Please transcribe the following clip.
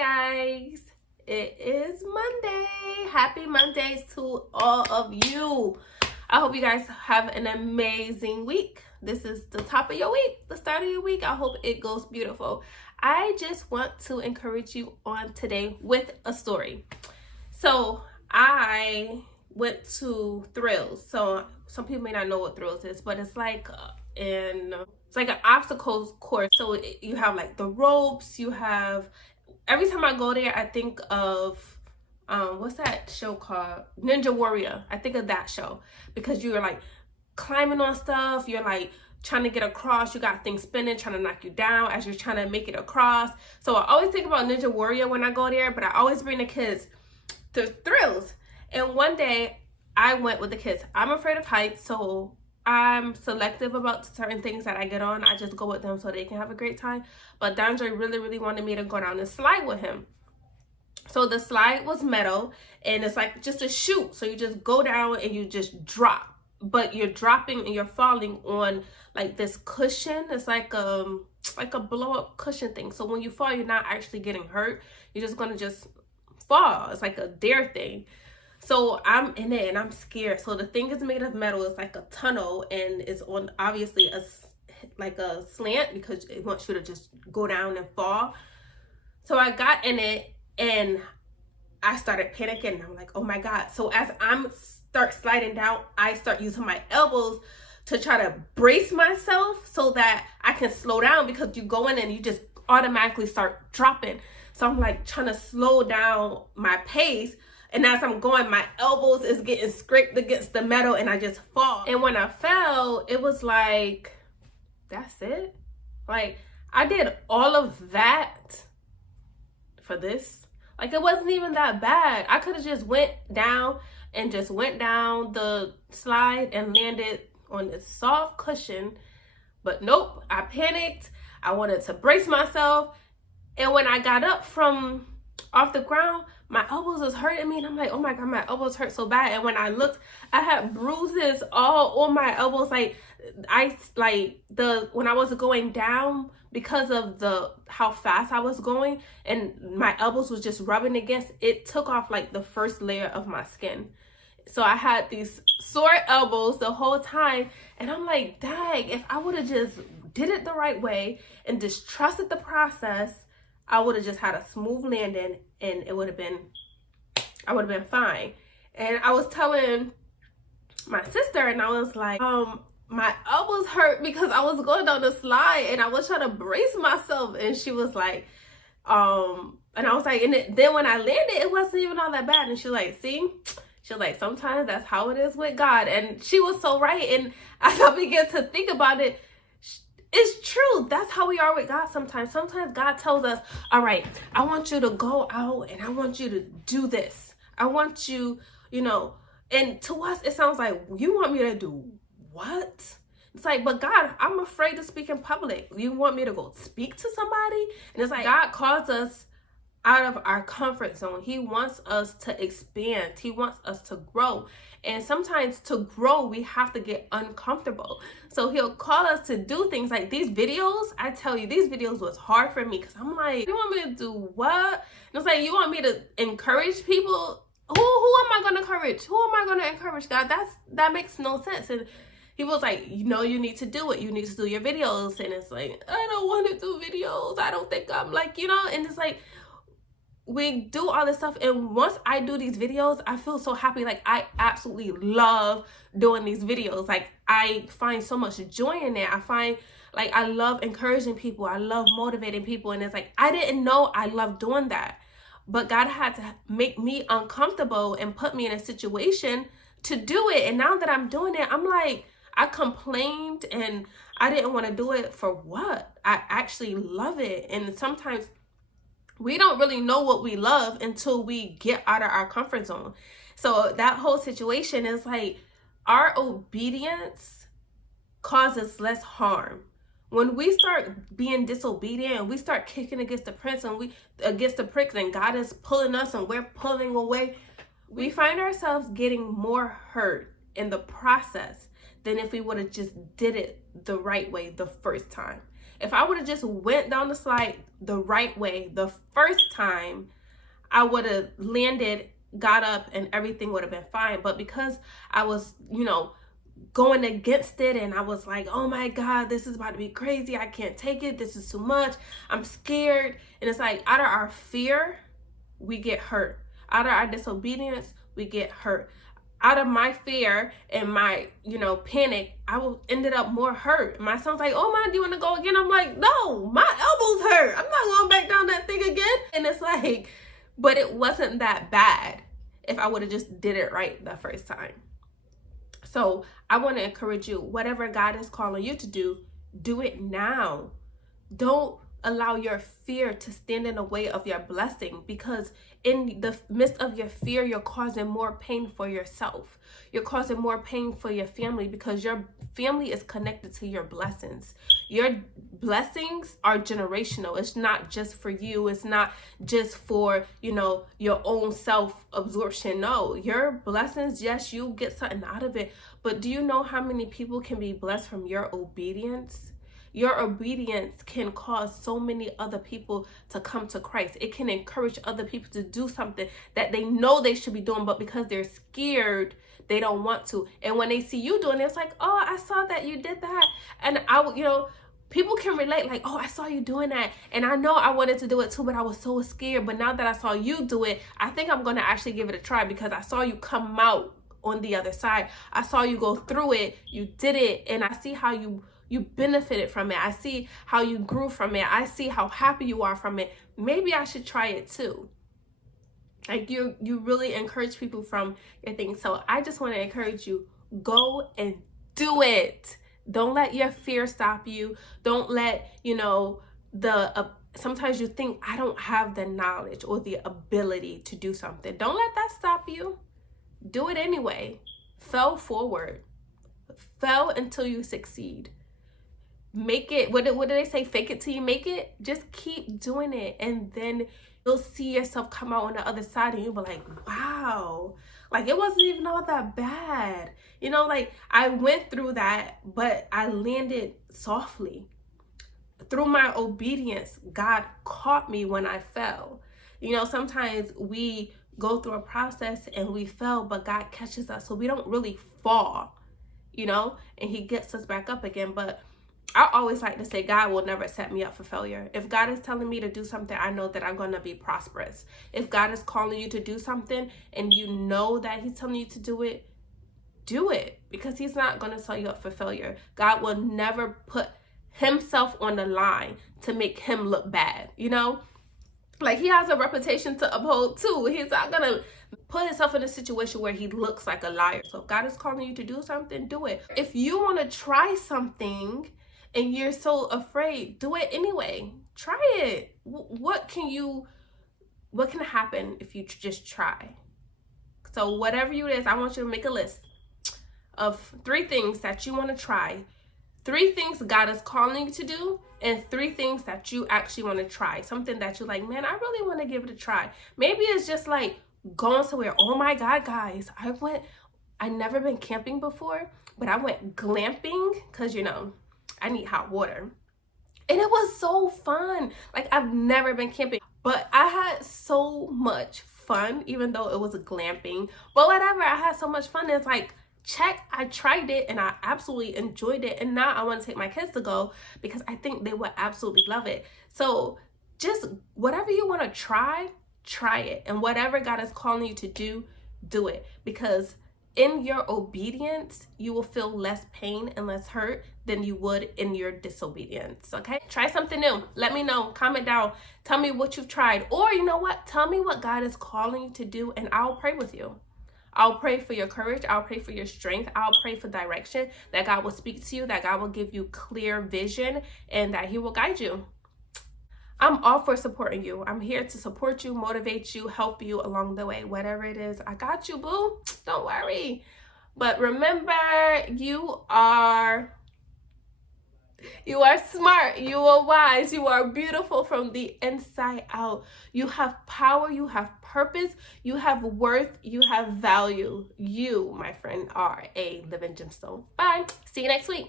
guys, it is Monday. Happy Mondays to all of you. I hope you guys have an amazing week. This is the top of your week, the start of your week. I hope it goes beautiful. I just want to encourage you on today with a story. So I went to Thrills. So some people may not know what Thrills is, but it's like an obstacle course. So you have like the ropes, you have, every time I go there I think of what's that show called? Ninja Warrior. I think of that show because you're like climbing on stuff, you're like trying to get across, you got things spinning, trying to knock you down as you're trying to make it across. So I always think about Ninja Warrior when I go there, but I always bring the kids to Thrills. And one day I went with the kids. I'm afraid of heights, so I'm selective about certain things that I get on. I just go with them so they can have a great time. But Dandre really wanted me to go down the slide with him. So the slide was metal and it's like just a chute. So you just go down and you just drop. But you're dropping and you're falling on like this cushion. It's like a blow up cushion thing. So when you fall, you're not actually getting hurt. You're just gonna just fall. It's like a dare thing. So I'm in it and I'm scared. So the thing is made of metal. It's like a tunnel and it's on obviously a slant because it wants you to just go down and fall. So I got in it and I started panicking. I'm like, oh my God. So as I'm start sliding down, I start using my elbows to try to brace myself so that I can slow down, because you go in and you just automatically start dropping. So I'm like trying to slow down my pace. And as I'm going, my elbows is getting scraped against the metal and I just fall. And when I fell, it was like, that's it? Like, I did all of that for this? Like, it wasn't even that bad. I could have just went down the slide and landed on this soft cushion. But nope, I panicked. I wanted to brace myself. And when I got up from off the ground, my elbows was hurting me and I'm like, oh my God, my elbows hurt so bad. And when I looked, I had bruises all on my elbows. Like when I was going down, because of how fast I was going and my elbows was just rubbing against, it took off like the first layer of my skin. So I had these sore elbows the whole time. And I'm like, dang, if I would have just did it the right way and just trusted the process, I would have just had a smooth landing and I would have been fine. And I was telling my sister and I was like, my elbows hurt because I was going down the slide and I was trying to brace myself. And she was like, and I was like, then when I landed, it wasn't even all that bad. And she was like, see? She was like, sometimes that's how it is with God. And she was so right. And as I began to think about it, it's true. That's how we are with God sometimes. Sometimes God tells us, all right, I want you to go out and I want you to do this. I want you, and to us, it sounds like, you want me to do what? It's like, but God, I'm afraid to speak in public. You want me to go speak to somebody? And it's like, God calls us out of our comfort zone. He wants us to expand. He wants us to grow. And sometimes to grow, we have to get uncomfortable. So he'll call us to do things like these videos. I tell you, these videos was hard for me because I'm like, you want me to do what? And it's like, you want me to encourage people? Who am I going to encourage? Who am I going to encourage, God? That makes no sense. And he was like, you need to do it. You need to do your videos. And it's like, I don't want to do videos. I don't think I'm like, and it's like, we do all this stuff, and once I do these videos, I feel so happy. Like, I absolutely love doing these videos. Like, I find so much joy in it. I find like I love encouraging people. I love motivating people. And it's like, I didn't know I loved doing that, but God had to make me uncomfortable and put me in a situation to do it. And now that I'm doing it, I'm like, I complained and I didn't want to do it for what? I actually love it. And sometimes we don't really know what we love until we get out of our comfort zone. So that whole situation is like, our obedience causes less harm. When we start being disobedient and we start kicking against the pricks and God is pulling us and we're pulling away, we find ourselves getting more hurt in the process than if we would have just did it the right way the first time. If I would have just went down the slide the right way the first time, I would have landed, got up, and everything would have been fine. But because I was, going against it, and I was like, oh my God, this is about to be crazy. I can't take it. This is too much. I'm scared. And it's like, out of our fear, we get hurt. Out of our disobedience, we get hurt. Out of my fear and my, panic, I ended up more hurt. My son's like, oh, Mom, do you want to go again? I'm like, no, my elbows hurt. I'm not going back down that thing again. And it's like, but it wasn't that bad if I would have just did it right the first time. So I want to encourage you, whatever God is calling you to do it now. Don't allow your fear to stand in the way of your blessing, because in the midst of your fear, you're causing more pain for yourself. You're causing more pain for your family, because your family is connected to your blessings. Your blessings are generational. It's not just for you. It's not just for, your own self-absorption. No, your blessings, yes, you get something out of it. But do you know how many people can be blessed from your obedience? Your obedience can cause so many other people to come to Christ. It can encourage other people to do something that they know they should be doing, but because they're scared, they don't want to. And when they see you doing it, it's like, oh, I saw that you did that. And people can relate, like, oh, I saw you doing that. And I know I wanted to do it too, but I was so scared. But now that I saw you do it, I think I'm going to actually give it a try, because I saw you come out on the other side. I saw you go through it. You did it. And I see how you benefited from it. I see how you grew from it. I see how happy you are from it. Maybe I should try it too. Like you really encourage people from your things. So I just want to encourage you, go and do it. Don't let your fear stop you. Don't let, sometimes you think, I don't have the knowledge or the ability to do something. Don't let that stop you. Do it anyway. Fail forward. Fail until you succeed. Make it, what do they say? Fake it till you make it. Just keep doing it, and then you'll see yourself come out on the other side, and you'll be like, wow, like it wasn't even all that bad. Like I went through that, but I landed softly. Through my obedience, God caught me when I fell. Sometimes we go through a process and we fell, but God catches us, so we don't really fall, and he gets us back up again. But I always like to say, God will never set me up for failure. If God is telling me to do something, I know that I'm going to be prosperous. If God is calling you to do something and you know that he's telling you to do it, because he's not going to set you up for failure. God will never put himself on the line to make him look bad, Like he has a reputation to uphold too. He's not going to put himself in a situation where he looks like a liar. So if God is calling you to do something, do it. If you want to try something and you're so afraid, do it anyway. Try it. What can happen if you just try? So whatever it is, I want you to make a list of 3 things that you want to try, 3 things God is calling you to do, and 3 things that you actually want to try. Something that you're like, man, I really want to give it a try. Maybe it's just like going somewhere. Oh my God, guys, I never been camping before, but I went glamping because, I need hot water. And it was so fun. Like I've never been camping, but I had so much fun, even though it was glamping. But whatever, I had so much fun. It's like, check, I tried it and I absolutely enjoyed it. And now I want to take my kids to go because I think they would absolutely love it. So just whatever you want to try it. And whatever God is calling you to do it. Because in your obedience, you will feel less pain and less hurt than you would in your disobedience, okay? Try something new. Let me know. Comment down. Tell me what you've tried. Or you know what? Tell me what God is calling you to do, and I'll pray with you. I'll pray for your courage. I'll pray for your strength. I'll pray for direction, that God will speak to you, that God will give you clear vision, and that he will guide you. I'm all for supporting you. I'm here to support you, motivate you, help you along the way. Whatever it is, I got you, boo. Don't worry. But remember, you are smart, you are wise, you are beautiful from the inside out. You have power, you have purpose, you have worth, you have value. You, my friend, are a living gemstone. Bye. See you next week.